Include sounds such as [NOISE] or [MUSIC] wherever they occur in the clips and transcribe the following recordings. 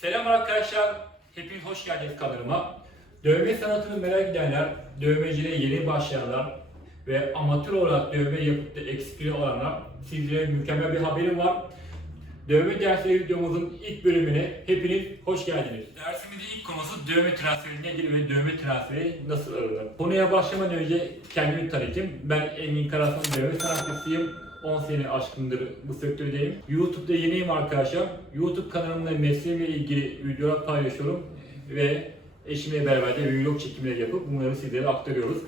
Selam arkadaşlar, hepiniz hoş geldiniz kanalıma. Dövme sanatını merak edenler, dövmeciliğe yeni başlayanlar ve amatör olarak dövme yapıp da ekspiri olanlar sizlere mükemmel bir haberim var. Dövme dersleri videomuzun ilk bölümüne hepiniz hoş geldiniz. Dersimizin ilk konusu dövme transferi nedir ve dövme transferi nasıl alınır? Konuya başlamadan önce kendimi tanıtayım. Ben Engin Karasan dövme sanatçısıyım. 10 sene aşkındır bu sektördeyim. YouTube'da yeniyim arkadaşlar. YouTube kanalımda mesleğimle ilgili videolar paylaşıyorum ve eşimle beraber de vlog çekimleri yapıp bunları sizlere aktarıyoruz.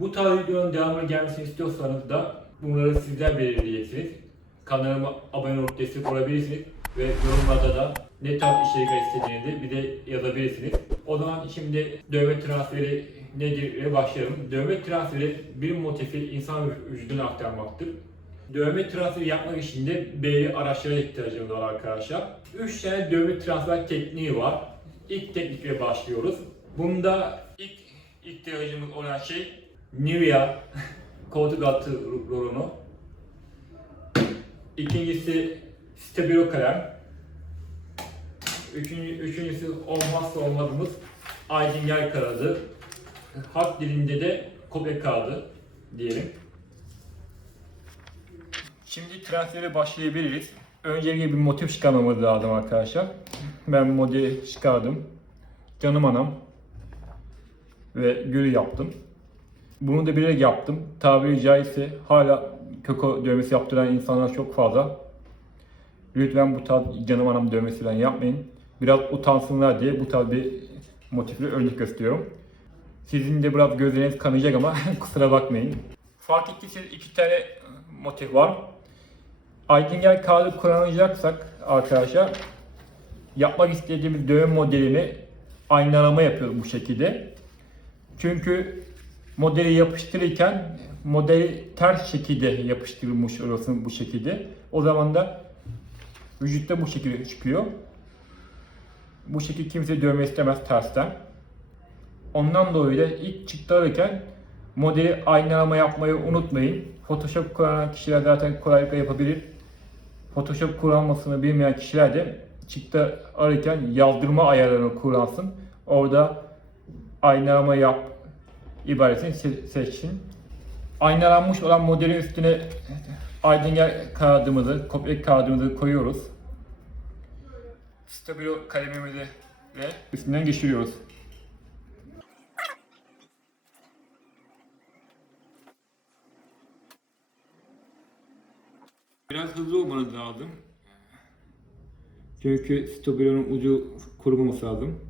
Bu tarz videonun devamını gelmesini istiyorsanız da bunları sizler belirleyeceksiniz. Kanalıma abone olup destek olabilirsiniz ve yorumlarda da ne tarz içerikler istediğinizi bize yazabilirsiniz. O zaman şimdi dövme transferi nedir ve başlayalım. Dövme transferi bir motifi insan vücuduna aktarmaktır. Dövme transferi yapmak için de belli araçlara ihtiyacımız var arkadaşlar. 3 tane dövme transfer tekniği var. İlk teknikle başlıyoruz. Bunda ilk ihtiyacımız olan şey Nivea [LAUGHS] koltuk altı rolonu. İkincisi stabilo kalem. Üçüncü, üçüncüsü olmazsa olmazımız Aydingel kağıdı. Halk dilinde de kopya kağıdı diyelim. Şimdi transfere başlayabiliriz. Öncelikle bir motif çıkarmamız lazım arkadaşlar. Ben modeli çıkardım. Canım anam ve gül yaptım. Bunu da bilerek yaptım. Tabiri caizse hala koko dövmesi yaptıran insanlar çok fazla. Lütfen bu tarz canım anam dövmesi falan yapmayın. Biraz utansınlar diye bu tarz bir motifle örnek gösteriyorum. Sizin de biraz gözleriniz kanayacak ama [LAUGHS] kusura bakmayın. Fark ettiyseniz iki tane motif var. Aydingel kağıdı kullanacaksak arkadaşlar yapmak istediğimiz dövme modelini aynalama yapıyoruz bu şekilde. Çünkü modeli yapıştırırken modeli ters şekilde yapıştırılmış orası bu şekilde. O zaman da vücutta bu şekilde çıkıyor. Bu şekilde kimse dövme istemez tersten. Ondan dolayı da ilk çıktı alırken modeli aynalama yapmayı unutmayın. Photoshop kullanan kişiler zaten kolaylıkla yapabilir. Photoshop kullanmasını bilmeyen kişiler de çıktı alırken yazdırma ayarlarını kullansın. Orada aynalama yap ibaresini se- seçsin. Aynalanmış olan modelin üstüne aydınlar kağıdımızı, kopya kağıdımızı koyuyoruz. Stabilo kalemimizi ve üstünden geçiriyoruz. Biraz hızlı olmanız lazım. Çünkü stabilonun ucu kurumaması lazım.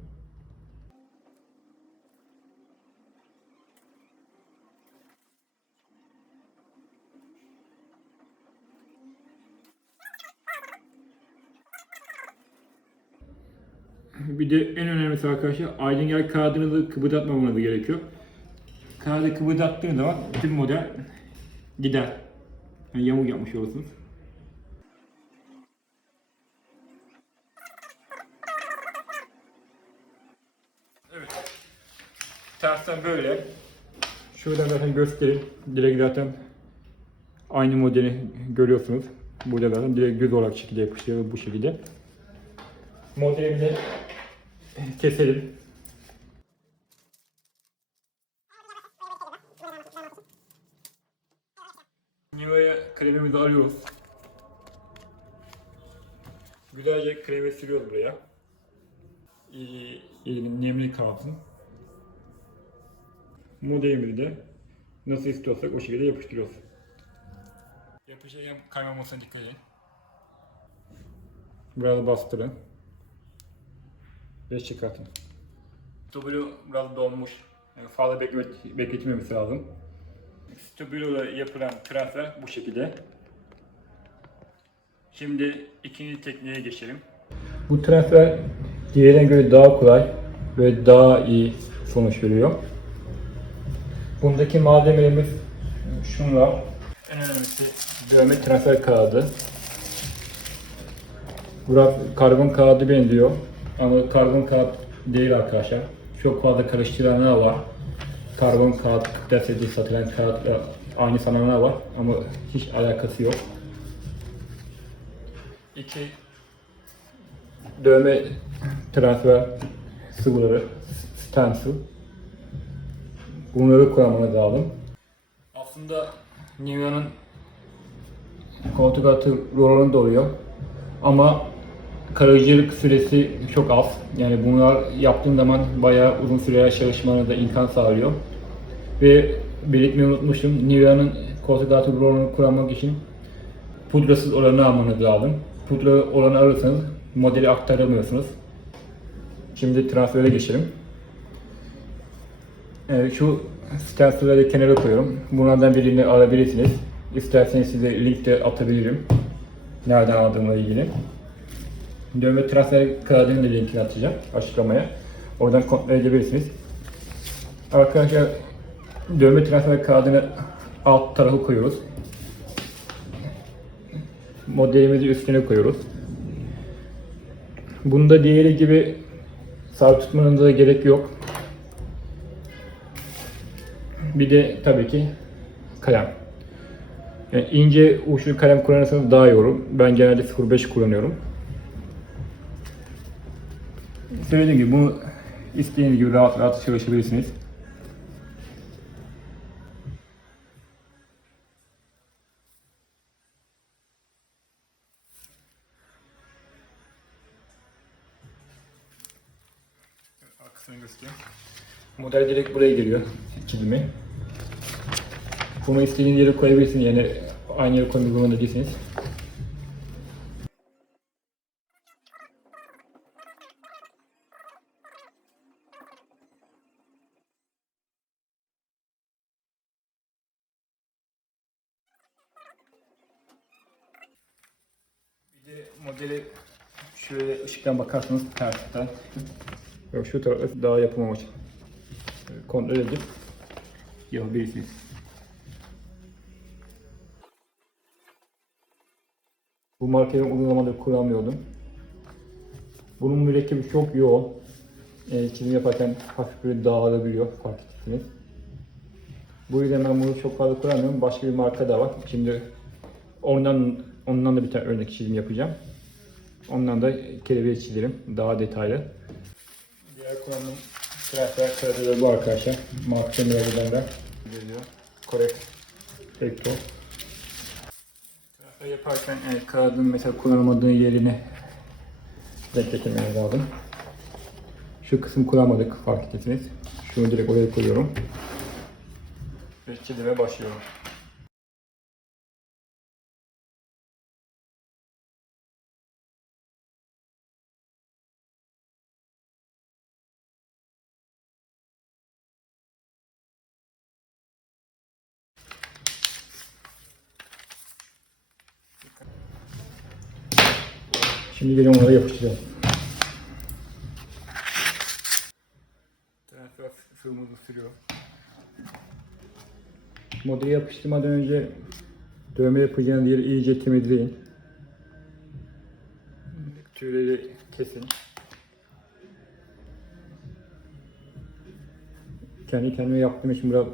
[LAUGHS] Bir de en önemlisi arkadaşlar aydınlar kağıdınızı kıpırdatmamanız gerekiyor. Kağıdı kıpırdattığınız zaman bütün model gider. Yani yamuk yapmış olursunuz. Evet. Tersten böyle. Şuradan zaten göstereyim. Direkt zaten aynı modeli görüyorsunuz. Burada zaten direkt göz olarak şekilde yapıştırıyor bu şekilde. Modelimizi keselim. Nivea kremimizi alıyoruz. Güzelce kremi sürüyoruz buraya. İyi, iyi nemli kalsın. Modelimizi de nasıl istiyorsak o şekilde yapıştırıyoruz. Yapışırken kaymamasına dikkat edin. Biraz bastırın. Ve çıkartın. Stabilo biraz donmuş. Yani fazla beklet, bekletmemesi lazım. Stabilo ile yapılan transfer bu şekilde. Şimdi ikinci tekniğe geçelim. Bu transfer diğerine göre daha kolay ve daha iyi sonuç veriyor. Bundaki malzemelerimiz şunlar. En önemlisi dövme transfer kağıdı. Burak karbon kağıdı benziyor. Ama karbon kağıt değil arkadaşlar. Çok fazla karıştıranlar var. Karbon kağıt, gazeteci satılan kağıtla aynı sananlar var ama hiç alakası yok. İki dövme transfer sıvıları, stencil. Bunları kullanmanız lazım. Aslında Nivea'nın koltuk altı rollerında oluyor. Ama karayıcılık süresi çok az. Yani bunlar yaptığın zaman bayağı uzun süreler çalışmana da imkan sağlıyor. Ve belirtmeyi unutmuşum. Nivea'nın altı rollerını kullanmak için pudrasız olanı almanız lazım. Pudra olanı alırsanız modeli aktaramıyorsunuz. Şimdi transfere geçelim. Evet, şu stencil'ları kenara koyuyorum. Bunlardan birini alabilirsiniz. İsterseniz size link de atabilirim. Nereden aldığımla ilgili. Dövme transfer kağıdının da linkini atacağım açıklamaya. Oradan kontrol edebilirsiniz. Arkadaşlar dövme transfer kağıdını alt tarafa koyuyoruz. Modelimizi üstüne koyuyoruz. Bunda diğeri gibi sabit tutmanıza gerek yok. Bir de tabii ki kalem. Yani ince uçlu kalem kullanırsanız daha iyi olur. Ben genelde 05 kullanıyorum. Söylediğim gibi bunu istediğiniz gibi rahat rahat çalışabilirsiniz. Arkasını göstereyim. Model direkt buraya geliyor çizimi. Bunu istediğiniz yere koyabilirsiniz yani aynı yere koymak zorunda Bir modeli şöyle ışıktan bakarsanız tersten. Yok şu tarafı daha yapılmamış. Kontrol edip yapabilirsiniz. Bu markayı uzun zamandır kullanmıyordum. Bunun mürekkebi çok yoğun. E, çizim yaparken hafif böyle dağılabiliyor fark ettiyseniz. Bu yüzden ben bunu çok fazla kullanmıyorum. Başka bir marka da var. Şimdi ondan ondan da bir tane örnek çizim yapacağım. Ondan da kelebeği çizerim daha detaylı. Diğer kullandığım kağıdı da bu arkadaşlar. Marka Meyve'den geliyor. Correct Tekto. Transfer yaparken evet, kağıdın mesela kullanılmadığı yerini denk getirmeniz lazım. Şu kısım kullanmadık fark ettiniz. Şunu direkt oraya koyuyorum. Ve çizime başlıyorum. Şimdi gelin onları yapıştıralım. Transfer sıvımızı sürüyor. Modeli yapıştırmadan önce dövme yapacağınız yeri iyice temizleyin. Tüyleri kesin. Kendi kendime yaptığım için biraz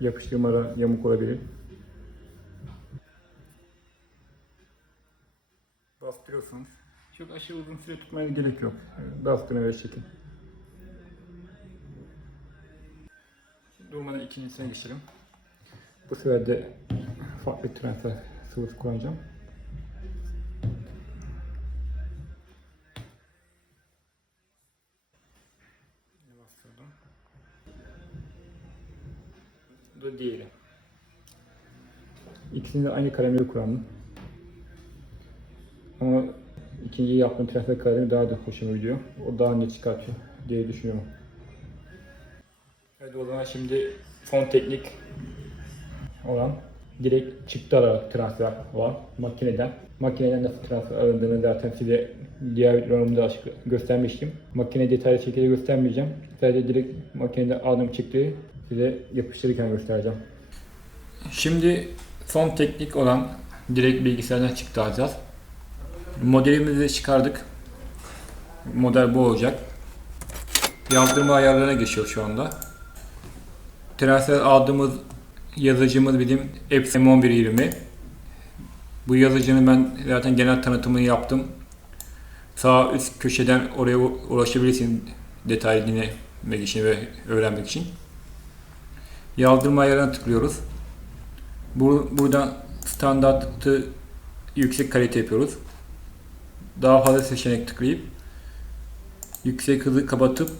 yapıştırmada yamuk olabilir. Bastırıyorsunuz. Çok aşırı uzun süre tutmaya gerek yok. Bastırın ve çekin. Durmadan ikincisine geçelim. Bu sefer de farklı transfer sıvısı kullanacağım. Bastırdım. Bu. İkisini de aynı kalemleri kullandım. Ama ikinci yaptığım transfer kalemi daha da hoşuma gidiyor. O daha net çıkartıyor diye düşünüyorum. Evet o zaman şimdi son teknik olan direkt çıktı alarak transfer var makineden. Makineden nasıl transfer alındığını zaten size diğer videolarımda açık göstermiştim. Makine detaylı şekilde göstermeyeceğim. Sadece direkt makinede aldığım çıktığı size yapıştırırken göstereceğim. Şimdi son teknik olan direkt bilgisayardan çıktı alacağız. Modelimizi çıkardık. Model bu olacak. Yazdırma ayarlarına geçiyor şu anda. Transfer aldığımız yazıcımız bizim Epson 1120. Bu yazıcının ben zaten genel tanıtımını yaptım. Sağ üst köşeden oraya ulaşabilirsin detaylı dinlemek için ve öğrenmek için. Yaldırma ayarına tıklıyoruz. Bu, buradan standartı yüksek kalite yapıyoruz. Daha fazla seçenek tıklayıp yüksek hızı kapatıp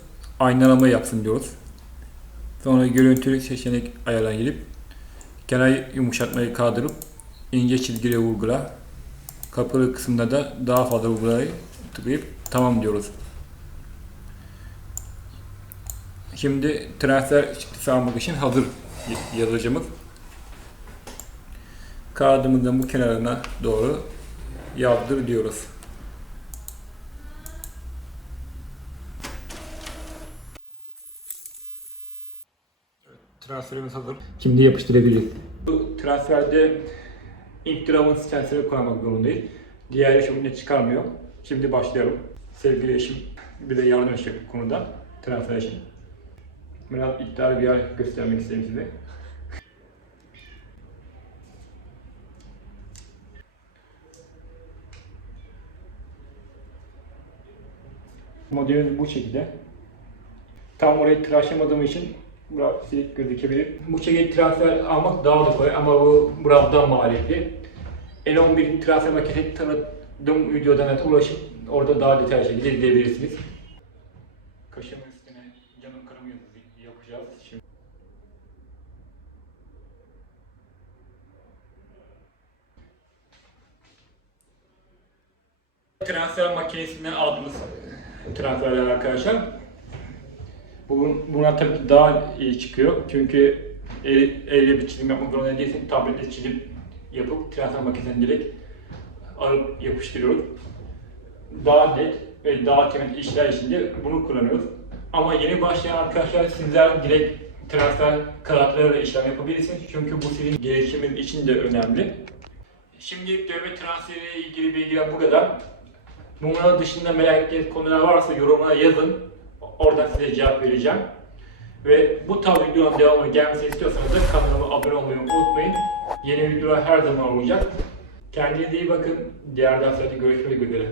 aynalama yapsın diyoruz. Sonra görüntülü seçenek ayarına gelip kenar yumuşatmayı kaldırıp ince çizgiyle vurgula. Kapalı kısımda da daha fazla vurgulayı tıklayıp tamam diyoruz. Şimdi transfer çıktısı almak için hazır yazıcımız. Kağıdımızın bu kenarına doğru yazdır diyoruz. Transferimiz hazır. Şimdi yapıştırabiliriz. Bu transferde Inkdram'ın sitensini koymak zorundayız. Diğer eşimle çıkarmıyor. Şimdi başlayalım. Sevgili eşim bir de yardım edecek bu konuda. Transfer için. Biraz iddialı bir yer göstermek istedim size. [LAUGHS] Modelimiz bu şekilde. Tam orayı tıraşlamadığım için silik gözükebilir. Bu şekilde transfer almak daha da kolay ama bu biraz daha maliyetli. N11 transfer makinesi tanıttığım videodan da ulaşıp orada daha detaylı şekilde izleyebilirsiniz. Kaşımın üstüne canım yazısı yapacağız şimdi. Transfer makinesinden aldığımız transferler arkadaşlar. Bu, buna tabii daha iyi çıkıyor. Çünkü el, elle bir çizim yapmak zorunda değilsin. Tabletle çizip yapıp transfer makinesine direkt alıp yapıştırıyoruz. Daha net ve daha temiz işler için de bunu kullanıyoruz. Ama yeni başlayan arkadaşlar sizler direkt transfer kağıtlarıyla işlem yapabilirsiniz. Çünkü bu sizin gelişiminiz için de önemli. Şimdi dövme transferiyle ilgili bilgiler bu kadar. Bunların dışında merak ettiğiniz konular varsa yorumlara yazın. Oradan size cevap vereceğim. Ve bu tarz videoların devamı gelmesini istiyorsanız da kanalıma abone olmayı unutmayın. Yeni videolar her zaman olacak. Kendinize iyi bakın. Diğer derslerde görüşmek üzere.